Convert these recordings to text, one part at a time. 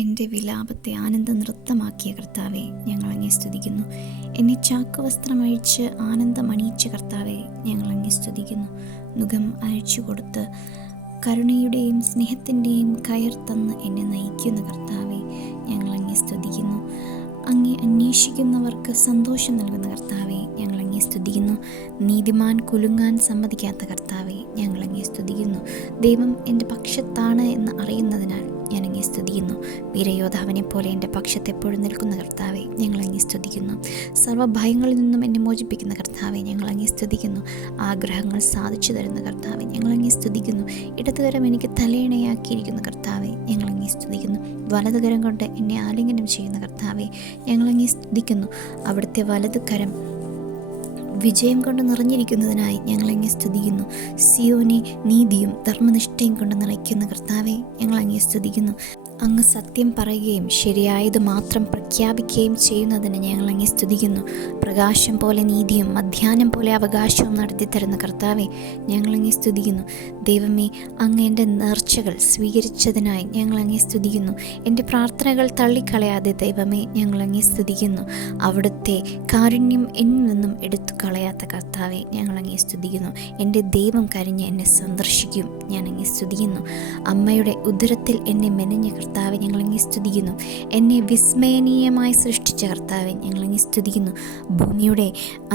എൻ്റെ വിലാപത്തെ ആനന്ദ നൃത്തമാക്കിയ കർത്താവെ, ഞങ്ങൾ അങ്ങേ സ്തുതിക്കുന്നു. എന്നെ ചാക്കുവസ്ത്രമഴിച്ച് ആനന്ദമണിയിച്ച കർത്താവെ, ഞങ്ങൾ അങ്ങേ സ്തുതിക്കുന്നു. മുഖം അഴിച്ചു കൊടുത്ത് കരുണയുടെയും സ്നേഹത്തിൻ്റെയും കയർ തന്ന് എന്നെ നയിക്കുന്ന കർത്താവെ, ഞങ്ങൾ അങ്ങേ സ്തുതിക്കുന്നു. അങ്ങേ അന്വേഷിക്കുന്നവർക്ക് സന്തോഷം നൽകുന്ന കർത്താവെ, ഞങ്ങൾ അങ്ങേ സ്തുതിക്കുന്നു. നീതിമാൻ കുലുങ്ങാൻ സമ്മതിക്കാത്ത കർത്താവെ, ഞങ്ങൾ അങ്ങേ സ്തുതിക്കുന്നു. ദൈവം എൻ്റെ പക്ഷത്താണ് എന്ന് അറിയുന്നതിനാൽ ഞാൻ അങ്ങേ സ്തുതിക്കുന്നു. വീരയോദ്ധാവിനെ പോലെ എൻ്റെ പക്ഷത്ത് എപ്പോഴും നിൽക്കുന്ന കർത്താവെ, ഞങ്ങൾ അങ്ങേ സ്തുതിക്കുന്നു. സർവ്വഭയങ്ങളിൽ നിന്നും എന്നെ മോചിപ്പിക്കുന്ന കർത്താവെ, ഞങ്ങൾ അങ്ങേ സ്തുതിക്കുന്നു. ആഗ്രഹങ്ങൾ സാധിച്ചു തരുന്ന കർത്താവെ, ഞങ്ങൾ അങ്ങേ സ്തുതിക്കുന്നു. ഇടതുകരം എനിക്ക് തലയിണയാക്കിയിരിക്കുന്ന കർത്താവെ, ഞങ്ങൾ അങ്ങേ സ്തുതിക്കുന്നു. വലതുകരം കൊണ്ട് എന്നെ ആലിംഗനം ചെയ്യുന്ന കർത്താവെ, ഞങ്ങൾ അങ്ങേ സ്തുതിക്കുന്നു. അവിടുത്തെ വലതുകരം വിജയം കൊണ്ട് നിറഞ്ഞിരിക്കുന്നതിനായി ഞങ്ങൾ അങ്ങേ സ്തുതിക്കുന്നു. സിയോനെ നീതിയും ധർമ്മനിഷ്ഠയും കൊണ്ട് നിറയ്ക്കുന്ന കർത്താവെ, ഞങ്ങൾ അങ്ങേ സ്തുതിക്കുന്നു. അങ്ങ് സത്യം പറയുകയും ശരിയായത് മാത്രം പ്രഖ്യാപിക്കുകയും ചെയ്യുന്നതിന് ഞങ്ങൾ അങ്ങേ സ്തുതിക്കുന്നു. പ്രകാശം പോലെ നീതിയും മധ്യാഹ്നം പോലെ അവകാശവും നടത്തിത്തരുന്ന കർത്താവെ, ഞങ്ങൾ അങ്ങേ സ്തുതിക്കുന്നു. ദൈവമേ, അങ്ങ് എൻ്റെ നേർച്ചകൾ സ്വീകരിച്ചതിനായി ഞങ്ങൾ അങ്ങേ സ്തുതിക്കുന്നു. എൻ്റെ പ്രാർത്ഥനകൾ തള്ളിക്കളയാതെ ദൈവമേ, ഞങ്ങൾ അങ്ങേ സ്തുതിക്കുന്നു. അവിടുത്തെ കാരുണ്യം എന്നിൽ നിന്നും എടുത്തു കളയാത്ത കർത്താവെ, ഞങ്ങൾ അങ്ങേ സ്തുതിക്കുന്നു. എൻ്റെ ദൈവം കരഞ്ഞ് എന്നെ സന്ദർശിക്കും, ഞാൻ അങ്ങേ സ്തുതിക്കുന്നു. അമ്മയുടെ ഉദരത്തിൽ എന്നെ മെനഞ്ഞ കർത്താവെ, ഞങ്ങൾ അങ്ങേ സ്തുതിക്കുന്നു. എന്നെ വിസ്മയനീയമായി സൃഷ്ടിച്ച കർത്താവെ, ഞങ്ങൾ അങ്ങേ സ്തുതിക്കുന്നു. ഭൂമിയുടെ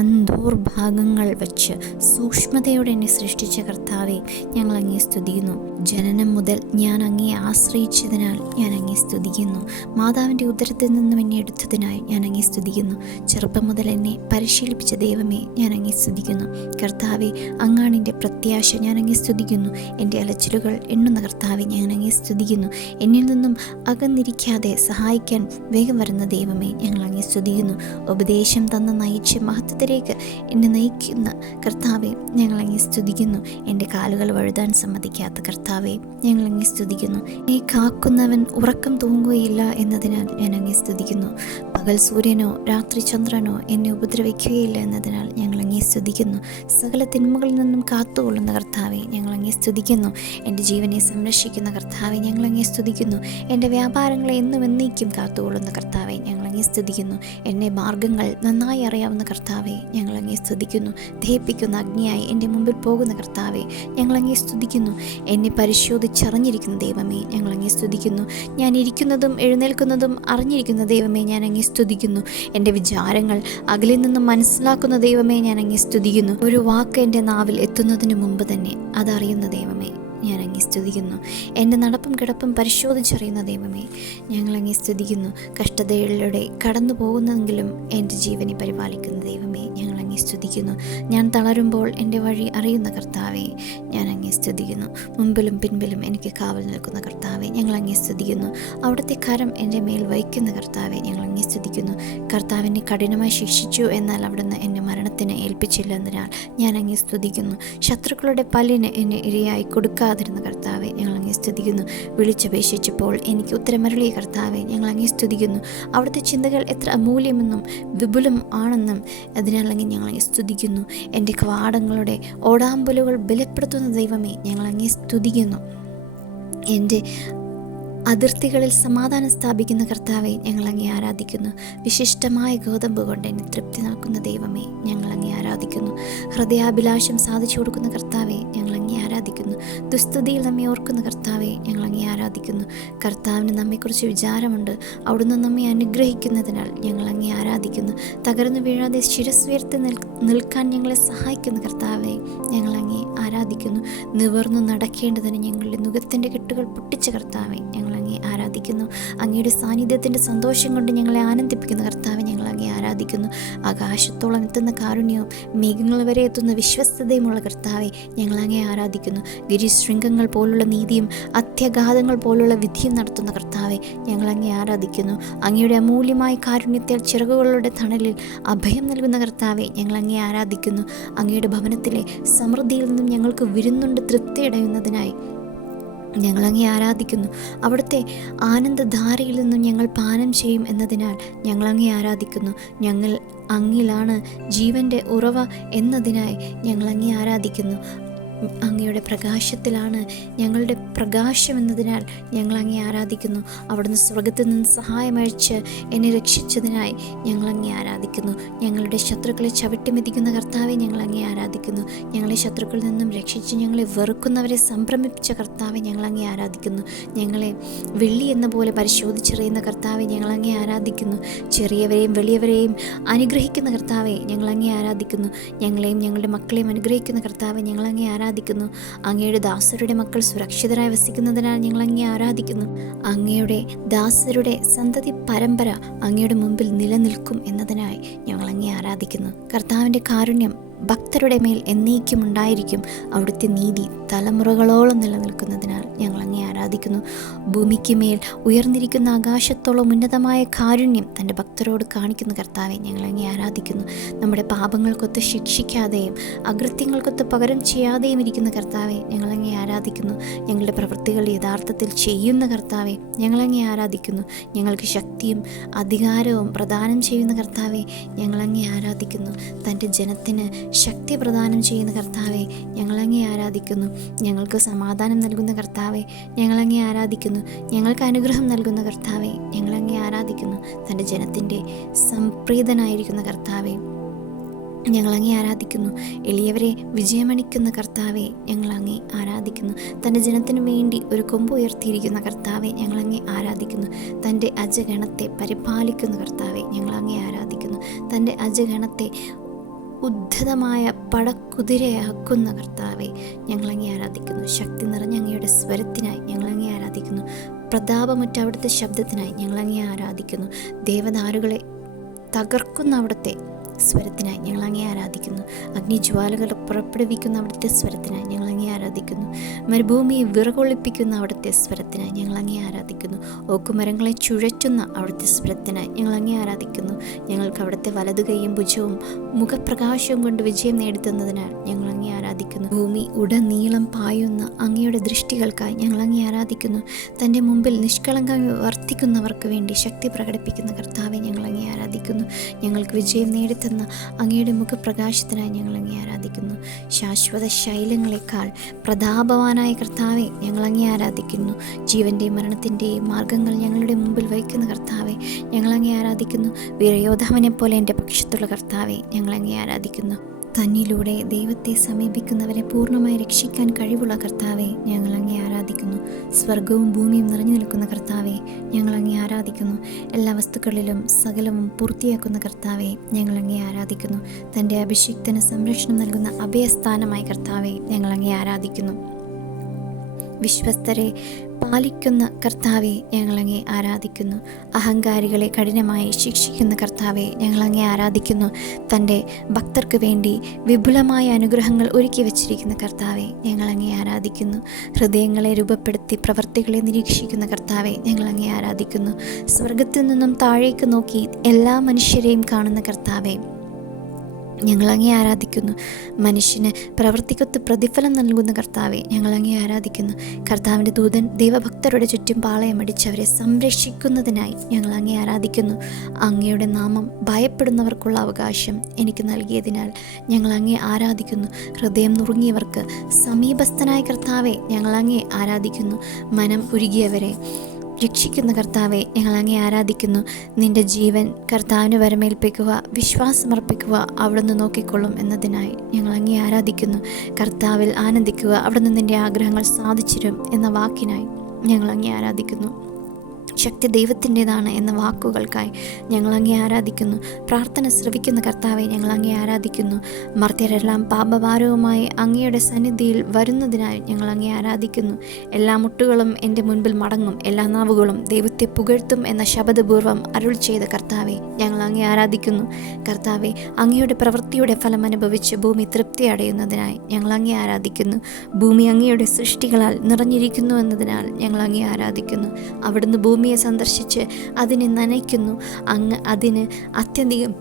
അന്തോർഭാഗങ്ങൾ വച്ച് സൂക്ഷ്മതയോടെ എന്നെ സൃഷ്ടിച്ച കർത്താവെ, ഞങ്ങൾ അങ്ങേ സ്തുതിക്കുന്നു. ജനനം മുതൽ ഞാൻ അങ്ങേ ആശ്രയിച്ചതിനാൽ ഞാൻ അങ്ങേ സ്തുതിക്കുന്നു. മാതാവിൻ്റെ ഉദരത്തിൽ നിന്നും എന്നെ എടുത്തതിനായി ഞാൻ അങ്ങേ സ്തുതിക്കുന്നു. ചെറുപ്പം മുതൽ എന്നെ പരിശീലിപ്പിച്ച ദൈവമേ, ഞാൻ അങ്ങേ സ്തുതിക്കുന്നു. കർത്താവെ, അങ്ങാണ് എൻ്റെ പ്രത്യാശ, ഞാൻ അങ്ങേ സ്തുതിക്കുന്നു. എൻ്റെ അലച്ചിലുകൾ എണ്ണുന്ന കർത്താവെ, ഞാൻ അങ്ങേ സ്തുതിക്കുന്നു. എന്നിൽ നിന്നും അകന്നിരിക്കാതെ സഹായിക്കാൻ വേഗം വരുന്ന ദൈവമേ, ഞങ്ങൾ അങ്ങേ സ്തുതിക്കുന്നു. ഉപദേശം തന്ന് നയിച്ച് മഹത്വത്തിലേക്ക് എന്നെ നയിക്കുന്ന കർത്താവെ, ഞങ്ങൾ അങ്ങേ സ്തുതിക്കുന്നു. എൻ്റെ കാലുകൾ വഴുതാൻ സമ്മതിക്കാത്ത കർത്താവെ, ഞങ്ങൾ അങ്ങേ സ്തുതിക്കുന്നു. നീ കാക്കുന്നവൻ ഉറക്കം തൂങ്ങുകയില്ല എന്നതിനാൽ ഞാൻ അങ്ങേ സ്തുതിക്കുന്നു. പകൽ സൂര്യനോ രാത്രി ചന്ദ്രനോ എന്നെ ഉപദ്രവിക്കുകയില്ല എന്നതിനാൽ ഞങ്ങൾ അങ്ങേ സ്തുതിക്കുന്നു. സകല തിന്മകളിൽ നിന്നും കാത്തുകൊള്ളുന്ന കർത്താവെ, ഞങ്ങൾ അങ്ങേ സ്തുതിക്കുന്നു. എൻ്റെ ജീവനെ സംരക്ഷിക്കുന്ന കർത്താവെ, ഞങ്ങൾ അങ്ങേ സ്തുതിക്കുന്നു. എൻ്റെ വ്യാപാരങ്ങളെ എന്നും എന്നേക്കും കാത്തുകൊള്ളുന്ന കർത്താവെ, ഞങ്ങൾ അങ്ങേ സ്തുതിക്കുന്നു. എൻ്റെ മാർഗങ്ങൾ നന്നായി അറിയാവുന്ന കർത്താവെ, ഞങ്ങൾ അങ്ങേ സ്തുതിക്കുന്നു. ദഹിപ്പിക്കുന്ന അഗ്നിയായി എൻ്റെ മുമ്പിൽ പോകുന്ന കർത്താവെ, ഞങ്ങൾ അങ്ങേ സ്തുതിക്കുന്നു. എന്നെ പരിശോധിച്ചറിഞ്ഞിരിക്കുന്ന ദൈവമേ, ഞങ്ങൾ അങ്ങേ സ്തുതിക്കുന്നു. ഞാൻ ഇരിക്കുന്നതും എഴുന്നേൽക്കുന്നതും അറിഞ്ഞിരിക്കുന്ന ദൈവമേ, ഞാൻ അങ്ങേ സ്തുതിക്കുന്നു. എൻ്റെ വിചാരങ്ങൾ അകലിൽ നിന്നും മനസ്സിലാക്കുന്ന ദൈവമേ, ഞാൻ അങ്ങേ സ്തുതിക്കുന്നു. ഒരു വാക്ക് എൻ്റെ നാവിൽ എത്തുന്നതിന് മുമ്പ് തന്നെ അതറിയുന്ന ദൈവമേ, ഞാൻ അങ്ങേ സ്തുതിക്കുന്നു. എൻ്റെ നടപ്പും കിടപ്പും പരിശോധിച്ചറിയുന്ന ദൈവമേ, ഞങ്ങൾ അങ്ങേ സ്തുതിക്കുന്നു. കഷ്ടതകളിലൂടെ കടന്നു പോകുന്നെങ്കിലും എൻ്റെ ജീവനെ പരിപാലിക്കുന്ന ദൈവമേ, ഞങ്ങൾ അങ്ങേ സ്തുതിക്കുന്നു. ഞാൻ തളരുമ്പോൾ എൻ്റെ വഴി അറിയുന്ന കർത്താവെ, ഞാൻ അങ്ങേ സ്തുതിക്കുന്നു. മുമ്പിലും പിൻപിലും എനിക്ക് കാവൽ നിൽക്കുന്ന കർത്താവെ, ഞങ്ങൾ അങ്ങേ സ്തുതിക്കുന്നു. അവിടുത്തെ കരം എൻ്റെ മേൽ വഹിക്കുന്ന കർത്താവെ, ഞങ്ങൾ അങ്ങേ സ്തുതിക്കുന്നു. കർത്താവിനെ കഠിനമായി ശിക്ഷിച്ചു, എന്നാൽ അവിടുന്ന് എന്നെ മരണത്തിന് ഏൽപ്പിച്ചില്ലെന്നതിനാൽ ഞാൻ അങ്ങേ സ്തുതിക്കുന്നു. ശത്രുക്കളുടെ പല്ലിന് എന്നെ ഇരയായി കൊടുക്കാതിരുന്ന കർത്താവെ, ഞങ്ങൾ അങ്ങേ സ്തുതിക്കുന്നു. വിളിച്ചപേക്ഷിച്ചപ്പോൾ എനിക്ക് ഉത്തരമരുളിയ കർത്താവെ, ഞങ്ങൾ അങ്ങേ സ്തുതിക്കുന്നു. അവിടുത്തെ ചിന്തകൾ എത്ര അമൂല്യമെന്നും വിപുലം ആണെന്നും അതിനാൽ അങ്ങ് ഞങ്ങൾ അങ്ങേ സ്തുതിക്കുന്നു. എൻ്റെ കവാടങ്ങളുടെ ഓടാമ്പലുകൾ ബലപ്പെടുത്തുന്ന ദൈവമേ, ഞങ്ങൾ അങ്ങേ സ്തുതിക്കുന്നു. എൻ്റെ അതിർത്തികളിൽ സമാധാനം സ്ഥാപിക്കുന്ന കർത്താവെ, ഞങ്ങൾ അങ്ങേ ആരാധിക്കുന്നു. വിശിഷ്ടമായ ഗോതമ്പ് കൊണ്ട് എന്നെ തൃപ്തി നൽകുന്ന ദൈവമേ, ഞങ്ങൾ അങ്ങേ ആരാധിക്കുന്നു. ഹൃദയാഭിലാഷം സാധിച്ചു കൊടുക്കുന്ന കർത്താവെ, ഞങ്ങൾ അങ്ങേ ആരാധിക്കുന്നു. ദുസ്തുതിയിൽ നമ്മെ ഓർക്കുന്ന കർത്താവെ, ഞങ്ങൾ അങ്ങേ ആരാധിക്കുന്നു. കർത്താവിന് നമ്മെക്കുറിച്ച് വിചാരമുണ്ട്, അവിടുന്ന് നമ്മെ അനുഗ്രഹിക്കുന്നതിനാൽ ഞങ്ങൾ അങ്ങേ ആരാധിക്കുന്നു. തകർന്നു വീഴാതെ ശിരസ്സുയർത്തി നിൽക്കാൻ ഞങ്ങളെ സഹായിക്കുന്ന കർത്താവെ, ഞങ്ങൾ അങ്ങേ ആരാധിക്കുന്നു. നിവർന്നു നടക്കേണ്ടതിന് ഞങ്ങളുടെ നുകത്തിൻ്റെ കെട്ടുകൾ പൊട്ടിച്ച കർത്താവെ, ഞങ്ങൾ അങ്ങേ ആരാധിക്കുന്നു. അങ്ങയുടെ സാന്നിധ്യത്തിൻ്റെ സന്തോഷം കൊണ്ട് ഞങ്ങളെ ആനന്ദിപ്പിക്കുന്ന കർത്താവെ, ഞങ്ങൾ അങ്ങേ ആരാധിക്കുന്നു. ആകാശത്തോളം എത്തുന്ന കാരുണ്യവും മേഘങ്ങൾ വരെ എത്തുന്ന വിശ്വസ്തതയുമുള്ള കർത്താവെ, ഞങ്ങൾ അങ്ങേ ആരാധിക്കുന്നു. ഗിരിശൃംഗങ്ങൾ പോലുള്ള നീതിയും അത്യഗാധങ്ങൾ പോലുള്ള വിധിയും നടത്തുന്ന കർത്താവെ, ഞങ്ങൾ അങ്ങേ ആരാധിക്കുന്നു. അങ്ങയുടെ അമൂല്യമായ കാരുണ്യത്താൽ ചിറകുകളുടെ തണലിൽ അഭയം നൽകുന്ന കർത്താവെ, ഞങ്ങൾ അങ്ങേ ആരാധിക്കുന്നു. അങ്ങയുടെ ഭവനത്തിലെ സമൃദ്ധിയിൽ നിന്നും ഞങ്ങൾക്ക് വിരുന്നുണ്ട് തൃപ്തിയടയുന്നതിനായി ഞങ്ങൾ അങ്ങേ ആരാധിക്കുന്നു. അവിടുത്തെ ആനന്ദധാരയിൽ നിന്നും ഞങ്ങൾ പാനം ചെയ്യും എന്നതിനാൽ ഞങ്ങൾ അങ്ങേ ആരാധിക്കുന്നു. ഞങ്ങൾ അങ്ങിലാണ് ജീവൻ്റെ ഉറവ എന്നതിനായി ഞങ്ങൾ അങ്ങേ ആരാധിക്കുന്നു. അങ്ങയുടെ പ്രകാശത്തിലാണ് ഞങ്ങളുടെ പ്രകാശം എന്നതിനാൽ ഞങ്ങൾ അങ്ങേ ആരാധിക്കുന്നു. അവിടുന്ന് സ്വർഗത്തിൽ നിന്ന് സഹായമഴിച്ച് എന്നെ രക്ഷിച്ചതിനായി ഞങ്ങൾ അങ്ങേ ആരാധിക്കുന്നു. ഞങ്ങളുടെ ശത്രുക്കളെ ചവിട്ടിമെതിക്കുന്ന കർത്താവെ ഞങ്ങൾ അങ്ങേ ആരാധിക്കുന്നു. ഞങ്ങളെ ശത്രുക്കളിൽ നിന്നും രക്ഷിച്ച് ഞങ്ങളെ വെറുക്കുന്നവരെ സംഭ്രമിപ്പിച്ച കർത്താവെ ഞങ്ങൾ അങ്ങേ ആരാധിക്കുന്നു. ഞങ്ങളെ വെള്ളി എന്ന പോലെ പരിശോധിച്ചറിയുന്ന കർത്താവെ ഞങ്ങൾ അങ്ങേ ആരാധിക്കുന്നു. ചെറിയവരെയും വലിയവരെയും അനുഗ്രഹിക്കുന്ന കർത്താവെ ഞങ്ങൾ അങ്ങേ ആരാധിക്കുന്നു. ഞങ്ങളെയും ഞങ്ങളുടെ മക്കളെയും അനുഗ്രഹിക്കുന്ന കർത്താവെ ഞങ്ങൾ അങ്ങേ ആരാധിക്കുന്നു. അങ്ങയുടെ ദാസരുടെ മക്കൾ സുരക്ഷിതരായി വസിക്കുന്നതിനാൽ ഞങ്ങൾ അങ്ങേ ആരാധിക്കുന്നു. അങ്ങയുടെ ദാസരുടെ സന്തതി പരമ്പര അങ്ങയുടെ മുമ്പിൽ നിലനിൽക്കും എന്നതിനായി ഞങ്ങൾ അങ്ങേ ആരാധിക്കുന്നു. കർത്താവിൻ്റെ കാരുണ്യം ഭക്തരുടെ മേൽ എന്നേക്കും ഉണ്ടായിരിക്കും. അവിടുത്തെ നീതി തലമുറകളോളം നിലനിൽക്കുന്നതിനാൽ ഞങ്ങൾ അങ്ങേ ആരാധിക്കുന്നു. ഭൂമിക്ക് മേൽ ഉയർന്നിരിക്കുന്ന ആകാശത്തോളം ഉന്നതമായ കാരുണ്യം തൻ്റെ ഭക്തരോട് കാണിക്കുന്ന കർത്താവെ ഞങ്ങൾ അങ്ങേ ആരാധിക്കുന്നു. നമ്മുടെ പാപങ്ങൾക്കൊത്ത് ശിക്ഷിക്കാതെയും അകൃത്യങ്ങൾക്കൊത്ത് പകരം ചെയ്യാതെയും ഇരിക്കുന്ന കർത്താവെ ഞങ്ങൾ അങ്ങേ ആരാധിക്കുന്നു. ഞങ്ങളുടെ പ്രവൃത്തികൾ യഥാർത്ഥത്തിൽ ചെയ്യുന്ന കർത്താവെ ഞങ്ങൾ അങ്ങേ ആരാധിക്കുന്നു. ഞങ്ങൾക്ക് ശക്തിയും അധികാരവും പ്രദാനം ചെയ്യുന്ന കർത്താവെ ഞങ്ങൾ അങ്ങേ ആരാധിക്കുന്നു. തൻ്റെ ജനത്തിന് ശക്തി പ്രദാനം ചെയ്യുന്ന കർത്താവെ ഞങ്ങൾ അങ്ങേ ആരാധിക്കുന്നു. ഞങ്ങൾക്ക് സമാധാനം നൽകുന്ന കർത്താവെ ഞങ്ങൾ അങ്ങേ ആരാധിക്കുന്നു. ഞങ്ങൾക്ക് അനുഗ്രഹം നൽകുന്ന കർത്താവെ ഞങ്ങൾ അങ്ങേ ആരാധിക്കുന്നു. തൻ്റെ ജനത്തിൻ്റെ സംപ്രീതനായിരിക്കുന്ന കർത്താവെ ഞങ്ങൾ അങ്ങേ ആരാധിക്കുന്നു. എളിയവരെ വിജയമണിക്കുന്ന കർത്താവെ ഞങ്ങൾ അങ്ങേ ആരാധിക്കുന്നു. തൻ്റെ ജനത്തിനു വേണ്ടി ഒരു കൊമ്പ് ഉയർത്തിയിരിക്കുന്ന കർത്താവെ ഞങ്ങൾ അങ്ങേ ആരാധിക്കുന്നു. തൻ്റെ അജഗണത്തെ പരിപാലിക്കുന്ന കർത്താവെ ഞങ്ങൾ അങ്ങേ ആരാധിക്കുന്നു. തൻ്റെ അജഗണത്തെ ഉദ്ധതമായ പടക്കുതിരയാക്കുന്ന കർത്താവെ ഞങ്ങൾ അങ്ങേ ആരാധിക്കുന്നു. ശക്തി നിറഞ്ഞ അങ്ങയുടെ സ്വരത്തിനായി ഞങ്ങൾ അങ്ങേ ആരാധിക്കുന്നു. പ്രതാപമുറ്റ അവിടുത്തെ ശബ്ദത്തിനായി ഞങ്ങൾ അങ്ങേ ആരാധിക്കുന്നു. ദേവദാരുകളെ തകർക്കുന്ന അവിടുത്തെ സ്വരത്തിനായി ഞങ്ങൾ അങ്ങേ ആരാധിക്കുന്നു. അഗ്നിജ്വാലകൾ പുറപ്പെടുവിക്കുന്ന അവിടുത്തെ സ്വരത്തിനായി ഞങ്ങൾ അങ്ങേ ആരാധിക്കുന്നു. മരുഭൂമിയെ വിറകൊള്ളിപ്പിക്കുന്ന അവിടുത്തെ സ്വരത്തിനായി ഞങ്ങൾ അങ്ങേ ആരാധിക്കുന്നു. ഓക്കുമരങ്ങളെ ചുഴറ്റുന്ന അവിടുത്തെ സ്വരത്തിനായി ഞങ്ങൾ അങ്ങേ ആരാധിക്കുന്നു. ഞങ്ങൾക്ക് അവിടുത്തെ വലതുകൈയും ഭുജവും മുഖപ്രകാശവും കൊണ്ട് വിജയം നേടുത്തുന്നതിനാൽ ഞങ്ങൾ അങ്ങേ ആരാധിക്കുന്നു. ഭൂമി ഉടനീളം പായുന്ന അങ്ങയുടെ ദൃഷ്ടികൾക്കായി ഞങ്ങൾ അങ്ങേ ആരാധിക്കുന്നു. തൻ്റെ മുമ്പിൽ നിഷ്കളങ്കം വർത്തിക്കുന്നവർക്ക് വേണ്ടി ശക്തി പ്രകടിപ്പിക്കുന്ന കർത്താവെ ഞങ്ങൾ അങ്ങേ ആരാധിക്കുന്നു. ഞങ്ങൾക്ക് വിജയം നേടിത്തന്ന അങ്ങയുടെ മുഖപ്രകാശത്തിനായി ഞങ്ങൾ അങ്ങേ ആരാധിക്കുന്നു. ശാശ്വത ശൈലങ്ങളെക്കാൾ പ്രതാപവാനായ കർത്താവെ ഞങ്ങൾ അങ്ങേ ആരാധിക്കുന്നു. ജീവൻ്റെയും മരണത്തിൻ്റെയും മാർഗങ്ങൾ ഞങ്ങളുടെ മുമ്പിൽ വയ്ക്കുന്ന കർത്താവെ ഞങ്ങൾ അങ്ങേ ആരാധിക്കുന്നു. വീരയോദ്ധാവിനെ പോലെ എൻ്റെ പക്ഷത്തുള്ള കർത്താവെ ഞങ്ങൾ അങ്ങേ ആരാധിക്കുന്നു. തന്നിലൂടെ ദൈവത്തെ സമീപിക്കുന്നവരെ പൂർണ്ണമായി രക്ഷിക്കാൻ കഴിവുള്ള കർത്താവെ ഞങ്ങൾ അങ്ങേ ആരാധിക്കുന്നു. സ്വർഗവും ഭൂമിയും നിറഞ്ഞു നിൽക്കുന്ന കർത്താവെ ഞങ്ങൾ അങ്ങേ ആരാധിക്കുന്നു. എല്ലാ വസ്തുക്കളിലും സകലവും പൂർത്തിയാക്കുന്ന കർത്താവെ ഞങ്ങൾ അങ്ങേ ആരാധിക്കുന്നു. തൻ്റെ അഭിഷിക്തന് സംരക്ഷണം നൽകുന്ന അഭയസ്ഥാനമായ കർത്താവെ ഞങ്ങൾ അങ്ങേ ആരാധിക്കുന്നു. വിശ്വസ്തരെ പാലിക്കുന്ന കർത്താവെ ഞങ്ങൾ അങ്ങേ ആരാധിക്കുന്നു. അഹങ്കാരികളെ കഠിനമായി ശിക്ഷിക്കുന്ന കർത്താവെ ഞങ്ങൾ അങ്ങേ ആരാധിക്കുന്നു. തൻ്റെ ഭക്തർക്ക് വേണ്ടി വിപുലമായ അനുഗ്രഹങ്ങൾ ഒരുക്കി വച്ചിരിക്കുന്ന കർത്താവെ ഞങ്ങൾ അങ്ങേ ആരാധിക്കുന്നു. ഹൃദയങ്ങളെ രൂപപ്പെടുത്തി പ്രവർത്തികളെ നിരീക്ഷിക്കുന്ന കർത്താവെ ഞങ്ങൾ അങ്ങേ ആരാധിക്കുന്നു. സ്വർഗത്തിൽ നിന്നും താഴേക്ക് നോക്കി എല്ലാ മനുഷ്യരെയും കാണുന്ന കർത്താവെ ഞങ്ങൾ അങ്ങേ ആരാധിക്കുന്നു. മനുഷ്യന് പ്രവൃത്തിക്കൊത്ത് പ്രതിഫലം നൽകുന്ന കർത്താവെ ഞങ്ങൾ അങ്ങേ ആരാധിക്കുന്നു. കർത്താവിൻ്റെ ദൂതൻ ദൈവഭക്തരുടെ ചുറ്റും പാളയമടിച്ചവരെ സംരക്ഷിക്കുന്നതിനായി ഞങ്ങൾ അങ്ങേ ആരാധിക്കുന്നു. അങ്ങയുടെ നാമം ഭയപ്പെടുന്നവർക്കുള്ള അവകാശം എനിക്ക് നൽകിയതിനാൽ ഞങ്ങൾ അങ്ങേ ആരാധിക്കുന്നു. ഹൃദയം നുറുങ്ങിയവർക്ക് സമീപസ്ഥനായ കർത്താവെ ഞങ്ങൾ അങ്ങേ ആരാധിക്കുന്നു. മനം ഉരുകിയവരെ രക്ഷിക്കുന്ന കർത്താവെ ഞങ്ങൾ അങ്ങേ ആരാധിക്കുന്നു. നിൻ്റെ ജീവൻ കർത്താവിന് വരമേൽപ്പിക്കുക, വിശ്വാസമർപ്പിക്കുക, അവിടുന്ന് നോക്കിക്കൊള്ളും എന്നതിനായി ഞങ്ങൾ അങ്ങേ ആരാധിക്കുന്നു. കർത്താവിൽ ആനന്ദിക്കുക, അവിടുന്ന് നിൻ്റെ ആഗ്രഹങ്ങൾ സാധിച്ചിരും എന്ന വാക്കിനായി ഞങ്ങൾ അങ്ങേ ആരാധിക്കുന്നു. ശക്തി ദൈവത്തിൻ്റെതാണ് എന്ന വാക്കുകൾക്കായി ഞങ്ങൾ അങ്ങേ ആരാധിക്കുന്നു. പ്രാർത്ഥന ശ്രവിക്കുന്ന കർത്താവെ ഞങ്ങൾ അങ്ങേ ആരാധിക്കുന്നു. മർത്യരെല്ലാം പാപഭാരവുമായി അങ്ങയുടെ സന്നിധിയിൽ വരുന്നതിനായി ഞങ്ങൾ അങ്ങേ ആരാധിക്കുന്നു. എല്ലാ മുട്ടുകളും എൻ്റെ മുൻപിൽ മടങ്ങും, എല്ലാ നാവുകളും ദൈവത്തെ പുകഴ്ത്തും എന്ന ശബ്ദപൂർവ്വം അരുൾ ചെയ്ത കർത്താവെ ഞങ്ങൾ അങ്ങേ ആരാധിക്കുന്നു. കർത്താവെ, അങ്ങയുടെ പ്രവൃത്തിയുടെ ഫലം അനുഭവിച്ച് ഭൂമി തൃപ്തി അടയുന്നതിനായി ഞങ്ങൾ അങ്ങേ ആരാധിക്കുന്നു. ഭൂമി അങ്ങയുടെ സൃഷ്ടികളാൽ നിറഞ്ഞിരിക്കുന്നു എന്നതിനാൽ ഞങ്ങൾ അങ്ങേ ആരാധിക്കുന്നു. അവിടുന്ന് ഭൂമിയെ സന്ദർശിച്ച് അതിനെ നനയ്ക്കുന്നു. അങ്ങ് അതിന് അത്യധികം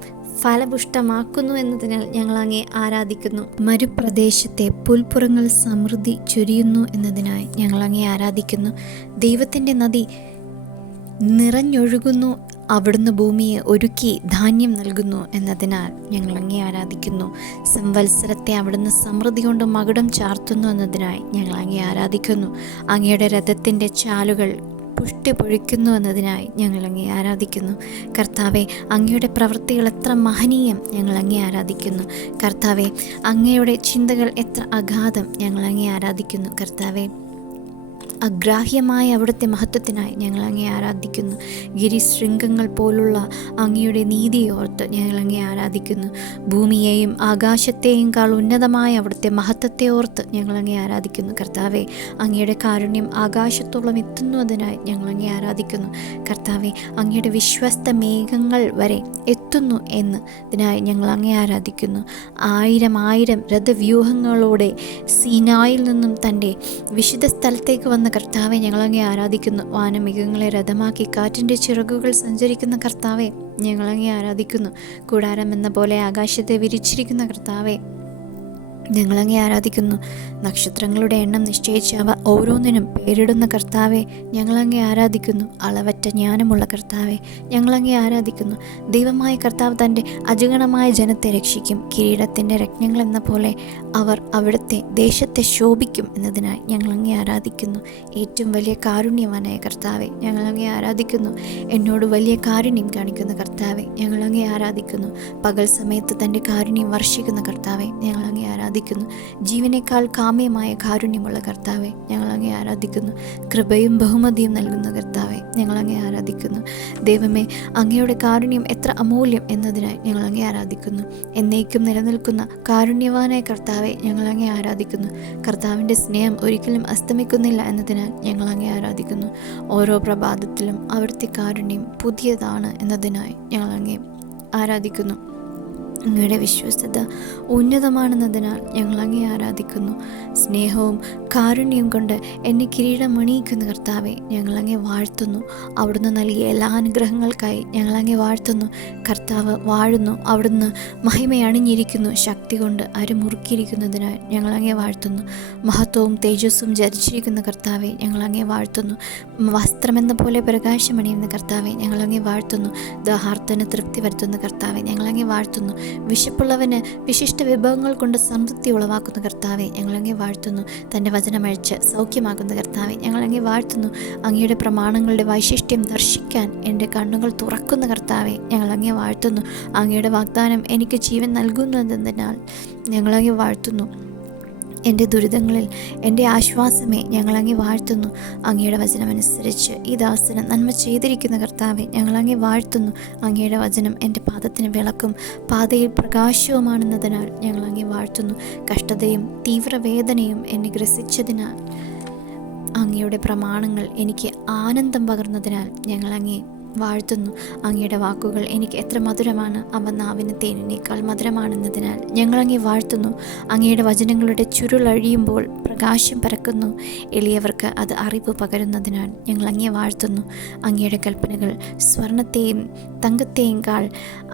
ഫലപുഷ്ടമാക്കുന്നു എന്നതിനാൽ ഞങ്ങൾ അങ്ങേ ആരാധിക്കുന്നു. മരുപ്രദേശത്തെ പുൽപ്പുറങ്ങൾ സമൃദ്ധി ചൊരിയുന്നു എന്നതിനായി ഞങ്ങൾ അങ്ങേ ആരാധിക്കുന്നു. ദൈവത്തിൻ്റെ നദി നിറഞ്ഞൊഴുകുന്നു, അവിടുന്ന് ഭൂമിയെ ഒരുക്കി ധാന്യം നൽകുന്നു എന്നതിനാൽ ഞങ്ങൾ അങ്ങേ ആരാധിക്കുന്നു. സംവത്സരത്തെ അവിടുന്ന് സമൃദ്ധി കൊണ്ട് മകുടം ചാർത്തുന്നു എന്നതിനായി ഞങ്ങൾ അങ്ങേ ആരാധിക്കുന്നു. അങ്ങയുടെ രഥത്തിൻ്റെ ചാലുകൾ പുഷ്ടി പൊഴിക്കുന്നു എന്നതിനായി ഞങ്ങൾ അങ്ങേ ആരാധിക്കുന്നു. കർത്താവെ, അങ്ങയുടെ പ്രവൃത്തികൾ എത്ര മഹനീയം, ഞങ്ങൾ അങ്ങേ ആരാധിക്കുന്നു. കർത്താവെ, അങ്ങയുടെ ചിന്തകൾ എത്ര അഗാധം, ഞങ്ങൾ അങ്ങേ ആരാധിക്കുന്നു. കർത്താവെ, അഗ്രാഹ്യമായ അവിടുത്തെ മഹത്വത്തിനായി ഞങ്ങൾ അങ്ങേ ആരാധിക്കുന്നു. ഗിരിശൃംഗങ്ങൾ പോലുള്ള അങ്ങയുടെ നീതിയെ ഓർത്ത് ഞങ്ങൾ അങ്ങേ ആരാധിക്കുന്നു. ഭൂമിയെയും ആകാശത്തെയും കാൾ ഉന്നതമായ അവിടുത്തെ മഹത്വത്തെ ഓർത്ത് ഞങ്ങൾ അങ്ങേ ആരാധിക്കുന്നു. കർത്താവെ, അങ്ങയുടെ കാരുണ്യം ആകാശത്തോളം എത്തുന്നതിനായി ഞങ്ങൾ അങ്ങേ ആരാധിക്കുന്നു. കർത്താവെ, അങ്ങയുടെ വിശ്വസ്ത മേഘങ്ങൾ വരെ എത്തുന്നു എന്നതിനായി ഞങ്ങൾ അങ്ങേ ആരാധിക്കുന്നു. ആയിരം രഥവ്യൂഹങ്ങളോടെ സീനായിൽ നിന്നും തൻ്റെ വിശുദ്ധ സ്ഥലത്തേക്ക് വന്ന കർത്താവെ, ഞങ്ങളങ്ങേ ആരാധിക്കുന്നു. വാനമേഘങ്ങളെ രഥമാക്കി കാറ്റിൻ്റെ ചിറകുകൾ സഞ്ചരിക്കുന്ന കർത്താവെ, ഞങ്ങളങ്ങേ ആരാധിക്കുന്നു. കൂടാരം എന്ന പോലെ ആകാശത്തെ വിരിച്ചിരിക്കുന്ന കർത്താവെ, ഞങ്ങളങ്ങേ ആരാധിക്കുന്നു. നക്ഷത്രങ്ങളുടെ എണ്ണം നിശ്ചയിച്ച് അവ ഓരോന്നിനും പേരിടുന്ന കർത്താവെ, ഞങ്ങളങ്ങേ ആരാധിക്കുന്നു. അളവറ്റ ജ്ഞാനമുള്ള കർത്താവെ, ഞങ്ങളങ്ങേ ആരാധിക്കുന്നു. ദൈവമായ കർത്താവ് തൻ്റെ അജഗണമായ ജനത്തെ രക്ഷിക്കും. കിരീടത്തിൻ്റെ രത്നങ്ങൾ എന്ന പോലെ അവർ അവിടുത്തെ ദേശത്തെ ശോഭിക്കും എന്നതിനായി ഞങ്ങളങ്ങേ ആരാധിക്കുന്നു. ഏറ്റവും വലിയ കാരുണ്യവാനായ കർത്താവെ, ഞങ്ങളങ്ങേ ആരാധിക്കുന്നു. എന്നോട് വലിയ കാരുണ്യം കാണിക്കുന്ന കർത്താവെ, ഞങ്ങളങ്ങേ ആരാധിക്കുന്നു. പകൽ സമയത്ത് തൻ്റെ കാരുണ്യം വർഷിക്കുന്ന കർത്താവെ, ഞങ്ങളങ്ങേ ആരാധിക്കുന്നു. ജീവനേക്കാൾ കാമ്യമായ കാരുണ്യമുള്ള കർത്താവെ, ഞങ്ങളങ്ങേ ആരാധിക്കുന്നു. കൃപയും ബഹുമതിയും നൽകുന്ന കർത്താവെ, ഞങ്ങളങ്ങേ ആരാധിക്കുന്നു. ദൈവമേ, അങ്ങയുടെ കാരുണ്യം എത്ര അമൂല്യം എന്നതിനായി ഞങ്ങളങ്ങേ ആരാധിക്കുന്നു. എന്നേക്കും നിലനിൽക്കുന്ന കാരുണ്യവാനായ കർത്താവെ, ഞങ്ങളങ്ങേ ആരാധിക്കുന്നു. കർത്താവിൻ്റെ സ്നേഹം ഒരിക്കലും അസ്തമിക്കുന്നില്ല എന്നതിനാൽ ഞങ്ങളങ്ങേ ആരാധിക്കുന്നു. ഓരോ പ്രഭാതത്തിലും അവിടുത്തെ കാരുണ്യം പുതിയതാണ് എന്നതിനായി ഞങ്ങളങ്ങേ ആരാധിക്കുന്നു. അങ്ങയുടെ വിശ്വസ്തത ഉന്നതമാണെന്നതിനാൽ ഞങ്ങളങ്ങേ ആരാധിക്കുന്നു. സ്നേഹവും കാരുണ്യവും കൊണ്ട് എന്നെ കിരീടമണിയിക്കുന്ന കർത്താവെ, ഞങ്ങളങ്ങേ വാഴ്ത്തുന്നു. അവിടുന്ന് നൽകിയ എല്ലാ അനുഗ്രഹങ്ങൾക്കായി ഞങ്ങളങ്ങേ വാഴ്ത്തുന്നു. കർത്താവ് വാഴുന്നു, അവിടുന്ന് മഹിമയണിഞ്ഞിരിക്കുന്നു. ശക്തി കൊണ്ട് അരമുറുക്കിയിരിക്കുന്നതിനാൽ ഞങ്ങളങ്ങേ വാഴ്ത്തുന്നു. മഹത്വവും തേജസ്സും ധരിച്ചിരിക്കുന്ന കർത്താവെ, ഞങ്ങളങ്ങേ വാഴ്ത്തുന്നു. വസ്ത്രമെന്ന പോലെ പ്രകാശമണിയുന്ന കർത്താവെ, ഞങ്ങളങ്ങേ വാഴ്ത്തുന്നു. ദാഹാർത്തന് തൃപ്തി വരുത്തുന്ന കർത്താവെ, ഞങ്ങളങ്ങേ വാഴ്ത്തുന്നു. വിശപ്പുള്ളവന് വിശിഷ്ട വിഭവങ്ങൾ കൊണ്ട് സംതൃപ്തി ഉളവാക്കുന്ന കർത്താവെ, ഞങ്ങളങ്ങേ വാഴ്ത്തുന്നു. തൻ്റെ വചനമഴിച്ച് സൗഖ്യമാക്കുന്ന കർത്താവെ, ഞങ്ങളങ്ങേ വാഴ്ത്തുന്നു. അങ്ങയുടെ പ്രമാണങ്ങളുടെ വൈശിഷ്ട്യം ദർശിക്കാൻ എൻ്റെ കണ്ണുകൾ തുറക്കുന്ന കർത്താവെ, ഞങ്ങളങ്ങേ വാഴ്ത്തുന്നു. അങ്ങയുടെ വാഗ്ദാനം എനിക്ക് ജീവൻ നൽകുന്നതിനാൽ ഞങ്ങളങ്ങേ വാഴ്ത്തുന്നു. എൻ്റെ ദുരിതങ്ങളിൽ എൻ്റെ ആശ്വാസമേ, ഞങ്ങളങ്ങേ വാഴ്ത്തുന്നു. അങ്ങയുടെ വചനമനുസരിച്ച് ഈ ദാസന് നന്മ ചെയ്തിരിക്കുന്ന കർത്താവെ, ഞങ്ങളങ്ങേ വാഴ്ത്തുന്നു. അങ്ങയുടെ വചനം എൻ്റെ പാദത്തിന് വിളക്കും പാതയിൽ പ്രകാശവുമാണെന്നതിനാൽ ഞങ്ങളങ്ങേ വാഴ്ത്തുന്നു. കഷ്ടതയും തീവ്രവേദനയും എന്നെ ഗ്രസിച്ചതിനാൽ അങ്ങയുടെ പ്രമാണങ്ങൾ എനിക്ക് ആനന്ദം പകർന്നതിനാൽ ഞങ്ങളങ്ങേ വാഴ്ത്തുന്നു. അങ്ങയുടെ വാക്കുകൾ എനിക്ക് എത്ര മധുരമാണ്, അവ നാവിന് തേനിനേക്കാൾ മധുരമാണെന്നതിനാൽ ഞങ്ങളങ്ങേ വാഴ്ത്തുന്നു. അങ്ങയുടെ വചനങ്ങളുടെ ചുരുളഴിയുമ്പോൾ പ്രകാശം പരക്കുന്നു. എളിയവർക്ക് അത് അറിവ് പകരുന്നതിനാൽ ഞങ്ങളങ്ങേ വാഴ്ത്തുന്നു. അങ്ങയുടെ കൽപ്പനകൾ സ്വർണത്തെയും തങ്കത്തെയും കാൾ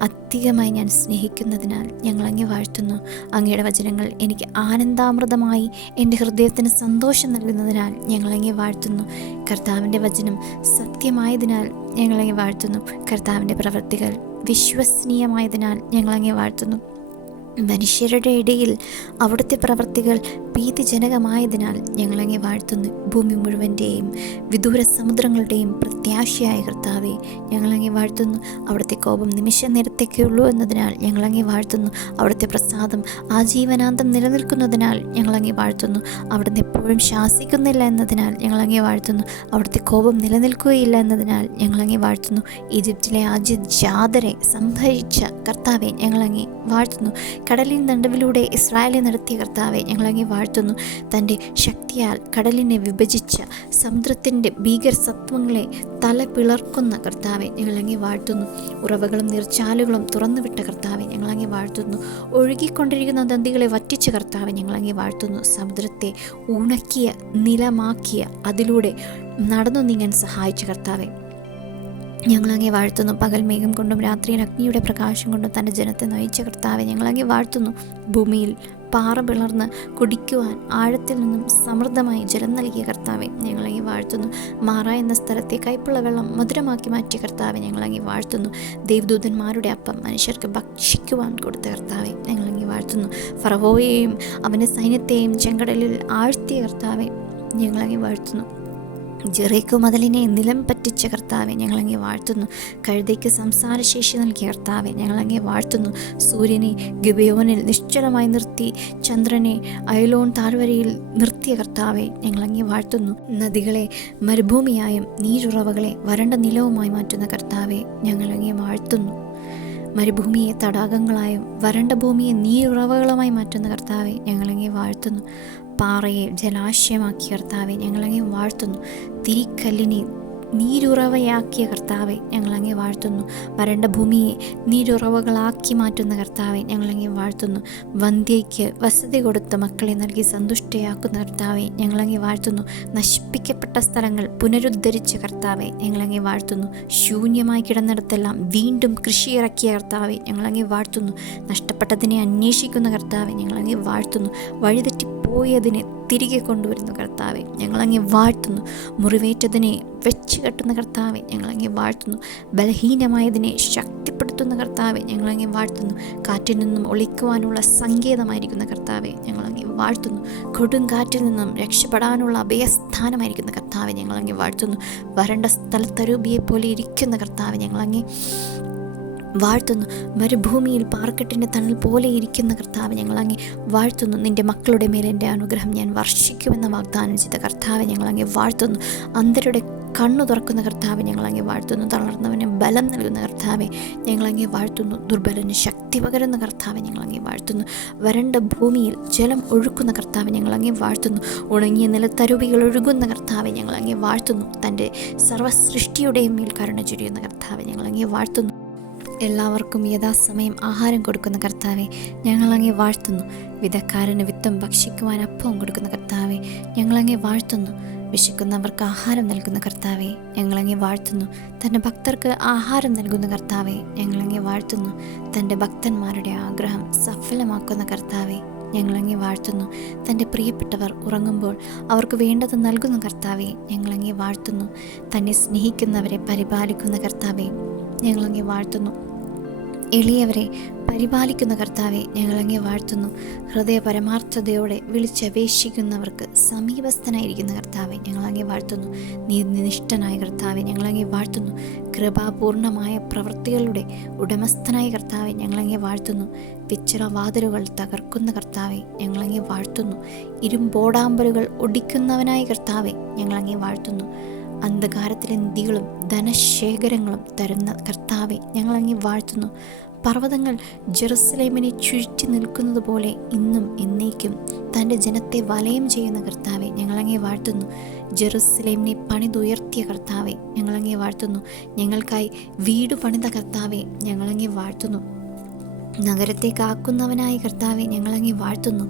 അധികമായി ഞാൻ സ്നേഹിക്കുന്നതിനാൽ ഞങ്ങളങ്ങേ വാഴ്ത്തുന്നു. അങ്ങയുടെ വചനങ്ങൾ എനിക്ക് ആനന്ദാമൃതമായി എൻ്റെ ഹൃദയത്തിന് സന്തോഷം നൽകുന്നതിനാൽ ഞങ്ങളങ്ങേ വാഴ്ത്തുന്നു. കർത്താവിൻ്റെ വചനം സത്യമായതിനാൽ ഞങ്ങളങ്ങേ വാഴ്ത്തുന്നു. കർത്താവിൻ്റെ പ്രവൃത്തികൾ വിശ്വസനീയമായതിനാൽ ഞങ്ങളങ്ങേ വാഴ്ത്തുന്നു. മനുഷ്യരുടെ ഇടയിൽ അവിടുത്തെ പ്രവൃത്തികൾ ഭീതിജനകമായതിനാൽ ഞങ്ങളങ്ങേ വാഴ്ത്തുന്നു. ഭൂമി മുഴുവൻ്റെയും വിദൂര സമുദ്രങ്ങളുടെയും പ്രത്യാശയായ കർത്താവെ, ഞങ്ങളങ്ങേ വാഴ്ത്തുന്നു. അവിടുത്തെ കോപം നിമിഷ നേരത്തേക്കുള്ളൂ എന്നതിനാൽ ഞങ്ങളങ്ങേ വാഴ്ത്തുന്നു. അവിടുത്തെ പ്രസാദം ആജീവനാന്തം നിലനിൽക്കുന്നതിനാൽ ഞങ്ങളങ്ങേ വാഴ്ത്തുന്നു. അവിടുന്ന് എപ്പോഴും ശാസിക്കുന്നില്ല എന്നതിനാൽ ഞങ്ങളങ്ങേ വാഴ്ത്തുന്നു. അവിടുത്തെ കോപം നിലനിൽക്കുകയില്ല എന്നതിനാൽ ഞങ്ങളങ്ങേ വാഴ്ത്തുന്നു. ഈജിപ്തിലെ ആദ്യ ജാതരെ സംഹരിച്ച കർത്താവെ, ഞങ്ങളങ്ങേ വാഴ്ത്തുന്നു. കടലിൻ നടുവിലൂടെ ഇസ്രായേലിനെ നടത്തിയ കർത്താവെ, ഞങ്ങളങ്ങേ വാഴ്ത്തുന്നു. തൻ്റെ ശക്തിയാൽ കടലിനെ വിഭജിച്ച സമുദ്രത്തിൻ്റെ ഭീകരസത്വങ്ങളെ തല പിളർക്കുന്ന കർത്താവെ, ഞങ്ങളങ്ങേ വാഴ്ത്തുന്നു. ഉറവകളും നീർച്ചാലുകളും തുറന്നുവിട്ട കർത്താവെ, ഞങ്ങളങ്ങേ വാഴ്ത്തുന്നു. ഒഴുകിക്കൊണ്ടിരിക്കുന്ന നദികളെ വറ്റിച്ച കർത്താവെ, ഞങ്ങളങ്ങേ വാഴ്ത്തുന്നു. സമുദ്രത്തെ ഉണക്കിയ നിലമാക്കിയ അതിലൂടെ നടന്നു നീങ്ങാൻ സഹായിച്ച കർത്താവെ, ഞങ്ങളങ്ങേ വാഴ്ത്തുന്നു. പകൽ മേഘം കൊണ്ടും രാത്രിയിൽ അഗ്നിയുടെ പ്രകാശം കൊണ്ടും തൻ്റെ ജനത്തെ നയിച്ച കർത്താവെ, ഞങ്ങളങ്ങേ വാഴ്ത്തുന്നു. ഭൂമിയിൽ പാറ പിളർന്ന് കുടിക്കുവാൻ ആഴത്തിൽ നിന്നും സമൃദ്ധമായി ജലം നൽകിയ കർത്താവെ, ഞങ്ങളങ്ങി വാഴ്ത്തുന്നു. മാറ എന്ന സ്ഥലത്തെ കയ്പുള്ള വെള്ളം മധുരമാക്കി മാറ്റിയ കർത്താവെ, ഞങ്ങളങ്ങി വാഴ്ത്തുന്നു. ദേവദൂതന്മാരുടെ അപ്പം മനുഷ്യർക്ക് ഭക്ഷിക്കുവാൻ കൊടുത്ത കർത്താവെ, ഞങ്ങളങ്ങി വാഴ്ത്തുന്നു. ഫറവോയെയും അവൻ്റെ സൈന്യത്തെയും ചെങ്കടലിൽ ആഴ്ത്തിയ കർത്താവെ, ഞങ്ങളങ്ങി വാഴ്ത്തുന്നു. ജെറീക്കോ മതിലിനെ നിലം പറ്റിച്ച കർത്താവെ, ഞങ്ങളങ്ങെ വാഴ്ത്തുന്നു. കഴുതയ്ക്ക് സംസാരശേഷി നൽകിയ കർത്താവെ, ഞങ്ങളങ്ങെ വാഴ്ത്തുന്നു. സൂര്യനെ ഗിബെയോനിൽ നിശ്ചലമായി നിർത്തി ചന്ദ്രനെ അയലോൺ താഴ്വരയിൽ നിർത്തിയ കർത്താവെ, ഞങ്ങളങ്ങെ വാഴ്ത്തുന്നു. നദികളെ മരുഭൂമിയായും നീരുറവകളെ വരണ്ട നിലവുമായി മാറ്റുന്ന കർത്താവെ, ഞങ്ങളങ്ങെ വാഴ്ത്തുന്നു. മരുഭൂമിയെ തടാകങ്ങളായും വരണ്ട ഭൂമിയെ നീരുറവകളുമായി മാറ്റുന്ന കർത്താവെ, ഞങ്ങളങ്ങെ വാഴ്ത്തുന്നു. പാറയെ ജലാശയമാക്കിയ കർത്താവെ, ഞങ്ങളങ്ങെ വാഴ്ത്തുന്നു. തിരിക്കല്ലിനെ നീരുറവയാക്കിയ കർത്താവെ, ഞങ്ങളങ്ങെ വാഴ്ത്തുന്നു. വരണ്ട ഭൂമിയെ നീരുറവകളാക്കി മാറ്റുന്ന കർത്താവെ, ഞങ്ങളങ്ങെ വാഴ്ത്തുന്നു. വന്ധ്യയ്ക്ക് വസതി കൊടുത്ത മക്കളെ നൽകി സന്തുഷ്ടയാക്കുന്ന കർത്താവെ, ഞങ്ങളങ്ങെ വാഴ്ത്തുന്നു. നശിപ്പിക്കപ്പെട്ട സ്ഥലങ്ങൾ പുനരുദ്ധരിച്ച കർത്താവെ, ഞങ്ങളങ്ങെ വാഴ്ത്തുന്നു. ശൂന്യമായി കിടന്നിടത്തെല്ലാം വീണ്ടും കൃഷി ഇറക്കിയ കർത്താവെ, ഞങ്ങളങ്ങെ വാഴ്ത്തുന്നു. നഷ്ടപ്പെട്ടതിനെ അന്വേഷിക്കുന്ന കർത്താവെ, ഞങ്ങളങ്ങെ വാഴ്ത്തുന്നു. വഴിതെറ്റിപ്പോയതിനെ തിരികെ കൊണ്ടുവരുന്ന കർത്താവെ, ഞങ്ങളങ്ങെ വാഴ്ത്തുന്നു. മുറിവേറ്റതിനെ വെച്ച് കെട്ടുന്ന കർത്താവെ, ഞങ്ങളങ്ങെ വാഴ്ത്തുന്നു. ബലഹീനമായതിനെ ശക്തിപ്പെടുത്തുന്ന കർത്താവെ, ഞങ്ങളങ്ങെ വാഴ്ത്തുന്നു. കാറ്റിൽ നിന്നും ഒളിക്കുവാനുള്ള സങ്കേതമായിരിക്കുന്ന കർത്താവെ, ഞങ്ങളങ്ങെ വാഴ്ത്തുന്നു. കൊടുങ്കാറ്റിൽ നിന്നും രക്ഷപ്പെടാനുള്ള അഭയസ്ഥാനമായിരിക്കുന്ന കർത്താവെ, ഞങ്ങളങ്ങെ വാഴ്ത്തുന്നു. വരണ്ട സ്ഥലത്തരൂപിയെ പോലെ ഇരിക്കുന്ന കർത്താവെ, ഞങ്ങളങ്ങെ വാഴ്ത്തുന്നു. മരുഭൂമിയിൽ പാറക്കെട്ടിൻ്റെ തണൽ പോലെ ഇരിക്കുന്ന കർത്താവ്, ഞങ്ങളങ്ങെ വാഴ്ത്തുന്നു. നിൻ്റെ മക്കളുടെ മേലെ എൻ്റെ അനുഗ്രഹം ഞാൻ വർഷിക്കുമെന്ന വാഗ്ദാനം ചെയ്ത കർത്താവ്, ഞങ്ങളങ്ങെ വാഴ്ത്തുന്നു. അന്ധരുടെ കണ്ണു തുറക്കുന്ന കർത്താവ്, ഞങ്ങളങ്ങെ വാഴ്ത്തുന്നു. തളർന്നവന് ബലം നൽകുന്ന കർത്താവെ, ഞങ്ങളങ്ങെ വാഴ്ത്തുന്നു. ദുർബലന് ശക്തി പകരുന്ന കർത്താവെ, ഞങ്ങളങ്ങെ വാഴ്ത്തുന്നു. വരണ്ട ഭൂമിയിൽ ജലം ഒഴുക്കുന്ന കർത്താവെ, ഞങ്ങളങ്ങെ വാഴ്ത്തുന്നു. ഉണങ്ങിയ നിലത്തരുവികൾ ഒഴുകുന്ന കർത്താവെ, ഞങ്ങളങ്ങെ വാഴ്ത്തുന്നു. തൻ്റെ സർവ്വസൃഷ്ടിയുടെയും മേൽ കരുണ ചൊരിയുന്ന കർത്താവെ, ഞങ്ങളങ്ങെ വാഴ്ത്തുന്നു. എല്ലാവർക്കും യഥാസമയം ആഹാരം കൊടുക്കുന്ന കർത്താവെ, ഞങ്ങളങ്ങെ വാഴ്ത്തുന്നു. വിതക്കാരന് വിത്തും ഭക്ഷിക്കുവാൻ അപ്പവും കൊടുക്കുന്ന കർത്താവെ, ഞങ്ങളങ്ങെ വാഴ്ത്തുന്നു. വിശക്കുന്നവർക്ക് ആഹാരം നൽകുന്ന കർത്താവെ, ഞങ്ങളങ്ങെ വാഴ്ത്തുന്നു. തൻ്റെ ഭക്തർക്ക് ആഹാരം നൽകുന്ന കർത്താവെ, ഞങ്ങളങ്ങെ വാഴ്ത്തുന്നു. തൻ്റെ ഭക്തന്മാരുടെ ആഗ്രഹം സഫലമാക്കുന്ന കർത്താവെ, ഞങ്ങളങ്ങെ വാഴ്ത്തുന്നു. തൻ്റെ പ്രിയപ്പെട്ടവർ ഉറങ്ങുമ്പോൾ അവർക്ക് വേണ്ടത് നൽകുന്ന കർത്താവെ, ഞങ്ങളങ്ങെ വാഴ്ത്തുന്നു. തന്നെ സ്നേഹിക്കുന്നവരെ പരിപാലിക്കുന്ന കർത്താവെ, ഞങ്ങളങ്ങെ വാഴ്ത്തുന്നു. എളിയവരെ പരിപാലിക്കുന്ന കർത്താവെ, ഞങ്ങളങ്ങെ വാഴ്ത്തുന്നു. ഹൃദയ പരമാർത്ഥതയോടെ വിളിച്ചപേക്ഷിക്കുന്നവർക്ക് സമീപസ്ഥനായിരിക്കുന്ന കർത്താവെ, ഞങ്ങളങ്ങെ വാഴ്ത്തുന്നു. നീതിനിഷ്ഠനായ കർത്താവെ, ഞങ്ങളങ്ങെ വാഴ്ത്തുന്നു. കൃപാപൂർണമായ പ്രവൃത്തികളുടെ ഉടമസ്ഥനായ കർത്താവെ, ഞങ്ങളങ്ങെ വാഴ്ത്തുന്നു. വിച്ചറവാതിലുകൾ തകർക്കുന്ന കർത്താവെ, ഞങ്ങളങ്ങെ വാഴ്ത്തുന്നു. ഇരുമ്പോടാമ്പലുകൾ ഒടിക്കുന്നവനായ കർത്താവെ, ഞങ്ങളങ്ങെ വാഴ്ത്തുന്നു. അന്ധകാരത്തിലെ നിധികളും ധനശേഖരങ്ങളും തരുന്ന കർത്താവെ, ഞങ്ങളങ്ങെ വാഴ്ത്തുന്നു. പർവ്വതങ്ങൾ ജെറുസലേമിനെ ചുഴറ്റി നിൽക്കുന്നത് പോലെ ഇന്നും എന്നേക്കും തൻ്റെ ജനത്തെ വലയം ചെയ്യുന്ന കർത്താവെ, ഞങ്ങളങ്ങെ വാഴ്ത്തുന്നു. ജെറുസലേമിനെ പണിതുയർത്തിയ കർത്താവെ, ഞങ്ങളങ്ങെ വാഴ്ത്തുന്നു. ഞങ്ങൾക്കായി വീട് പണിത കർത്താവെ, ഞങ്ങളങ്ങെ വാഴ്ത്തുന്നു. നഗരത്തെ കാക്കുന്നവനായ കർത്താവെ, ഞങ്ങളങ്ങെ വാഴ്ത്തുന്നു.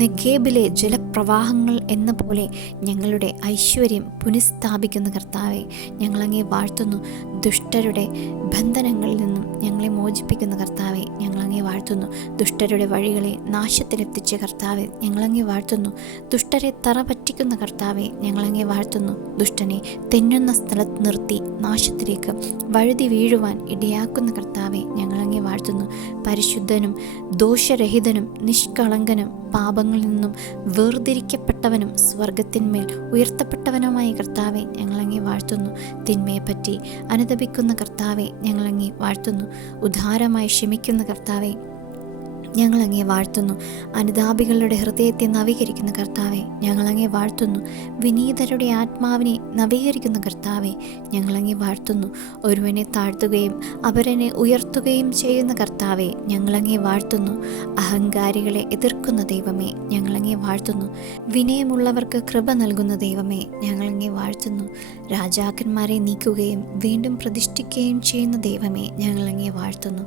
നെഗേബിലെ ജലപ്രവാഹങ്ങൾ എന്ന പോലെ ഞങ്ങളുടെ ഐശ്വര്യം പുനഃസ്ഥാപിക്കുന്ന കർത്താവെ, ഞങ്ങളങ്ങെ വാഴ്ത്തുന്നു. ദുഷ്ടരുടെ ബന്ധനങ്ങളിൽ നിന്നും ഞങ്ങളെ മോചിപ്പിക്കുന്ന കർത്താവെ, ഞങ്ങളങ്ങെ വാഴ്ത്തുന്നു. ദുഷ്ടരുടെ വഴികളെ നാശത്തിലെത്തിച്ച കർത്താവെ, ഞങ്ങളങ്ങെ വാഴ്ത്തുന്നു. ദുഷ്ടരെ തറ പറ്റിക്കുന്ന കർത്താവെ, ഞങ്ങളങ്ങെ വാഴ്ത്തുന്നു. ദുഷ്ടനെ തെന്നുന്ന സ്ഥലത്ത് നിർത്തി നാശത്തിലേക്ക് വഴുതി വീഴുവാൻ ഇടയാക്കുന്ന കർത്താവെ, ഞങ്ങളങ്ങെ വാഴ്ത്തുന്നു. പരിശുദ്ധനും ദോഷരഹിതനും നിഷ്കളങ്കനും പാപങ്ങളിൽ നിന്നും വേർതിരിക്കപ്പെട്ടവനും സ്വർഗത്തിന്മേൽ ഉയർത്തപ്പെട്ടവനുമായ കർത്താവെ, ഞങ്ങളങ്ങെ വാഴ്ത്തുന്നു. തിന്മയെപ്പറ്റി അനുതപിക്കുന്ന കർത്താവെ, ഞങ്ങളങ്ങെ വാഴ്ത്തുന്നു. ഉദാരമായി ക്ഷമിക്കുന്ന കർത്താവെ, ഞങ്ങളങ്ങെ വാഴ്ത്തുന്നു. അനുതാപികളുടെ ഹൃദയത്തെ നവീകരിക്കുന്ന കർത്താവെ, ഞങ്ങളങ്ങെ വാഴ്ത്തുന്നു. വിനീതരുടെ ആത്മാവിനെ നവീകരിക്കുന്ന കർത്താവെ, ഞങ്ങളങ്ങെ വാഴ്ത്തുന്നു. ഒരുവനെ താഴ്ത്തുകയും അപരനെ ഉയർത്തുകയും ചെയ്യുന്ന കർത്താവെ, ഞങ്ങളങ്ങെ വാഴ്ത്തുന്നു. അഹങ്കാരികളെ എതിർക്കുന്ന ദൈവമേ, ഞങ്ങളങ്ങെ വാഴ്ത്തുന്നു. വിനയമുള്ളവർക്ക് കൃപ നൽകുന്ന ദൈവമേ, ഞങ്ങളങ്ങെ വാഴ്ത്തുന്നു. രാജാക്കന്മാരെ നീക്കുകയും വീണ്ടും പ്രതിഷ്ഠിക്കുകയും ചെയ്യുന്ന ദൈവമേ, ഞങ്ങളങ്ങെ വാഴ്ത്തുന്നു.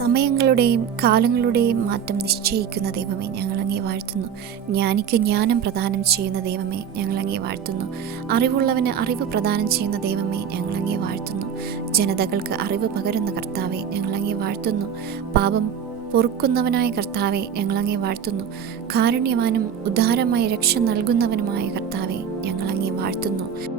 സമയങ്ങളുടെയും കാലങ്ങളുടെയും മാറ്റം നിശ്ചയിക്കുന്ന ദൈവമേ, ഞങ്ങളങ്ങെ വാഴ്ത്തുന്നു. ജ്ഞാനിക്ക് ജ്ഞാനം പ്രദാനം ചെയ്യുന്ന ദൈവമേ, ഞങ്ങളങ്ങെ വാഴ്ത്തുന്നു. അറിവുള്ളവന് അറിവ് പ്രദാനം ചെയ്യുന്ന ദൈവമേ, ഞങ്ങളങ്ങെ വാഴ്ത്തുന്നു. ജനതകൾക്ക് അറിവ് പകരുന്ന കർത്താവെ, ഞങ്ങളങ്ങെ വാഴ്ത്തുന്നു. പാപം പൊറുക്കുന്നവനായ കർത്താവെ, ഞങ്ങളങ്ങേ വാഴ്ത്തുന്നു. കാരുണ്യവാനും ഉദാരമായ രക്ഷ നൽകുന്നവനുമായ കർത്താവെ, ഞങ്ങളങ്ങേ വാഴ്ത്തുന്നു.